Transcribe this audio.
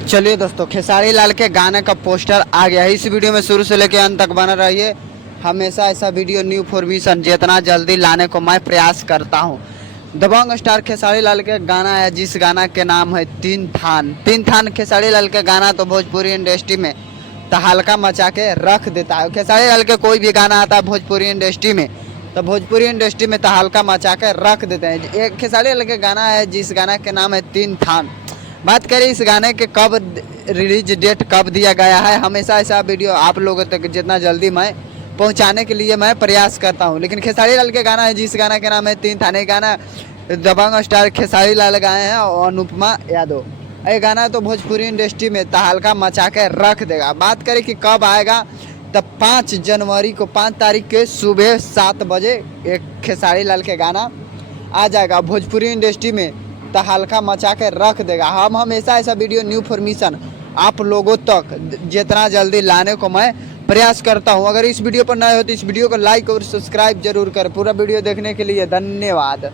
चलिए दोस्तों, खेसारी लाल के गाने का पोस्टर आ गया है। इस वीडियो में शुरू से लेकर अंत तक बना रहिए। हमेशा ऐसा वीडियो न्यू इन्फॉर्मेशन जितना जल्दी लाने को मैं प्रयास करता हूं। दबंग स्टार खेसारी लाल के गाना है, जिस गाना के नाम है तीन थान। तीन थान खेसारी लाल के गाना तो भोजपुरी इंडस्ट्री में तहलका मचा के रख देता है। खेसारी लाल के कोई भी गाना आता है भोजपुरी इंडस्ट्री में तो भोजपुरी इंडस्ट्री में तहलका मचा के रख देते हैं। एक खेसारी लाल के गाना है, जिस गाना के नाम है तीन थान। बात करें इस गाने के कब रिलीज डेट कब दिया गया है, हमेशा ऐसा वीडियो आप लोगों तक जितना जल्दी मैं पहुंचाने के लिए मैं प्रयास करता हूं। लेकिन खेसारी लाल के गाना है, जिस गाना के नाम है तीन थाने, गाना दबंग स्टार खेसारी लाल गाए हैं और अनुपमा यादव। ये गाना तो भोजपुरी इंडस्ट्री में तहलका मचा के रख देगा। बात करें कि कब आएगा, तब 5 जनवरी को 5 तारीख के सुबह 7 बजे एक खेसारी लाल के गाना आ जाएगा। भोजपुरी इंडस्ट्री में तहलका मचा के रख देगा। हम हमेशा ऐसा वीडियो न्यू इन्फॉर्मेशन आप लोगों तक जितना जल्दी लाने को मैं प्रयास करता हूं। अगर इस वीडियो पर नए हो तो इस वीडियो को लाइक और सब्सक्राइब जरूर करें। पूरा वीडियो देखने के लिए धन्यवाद।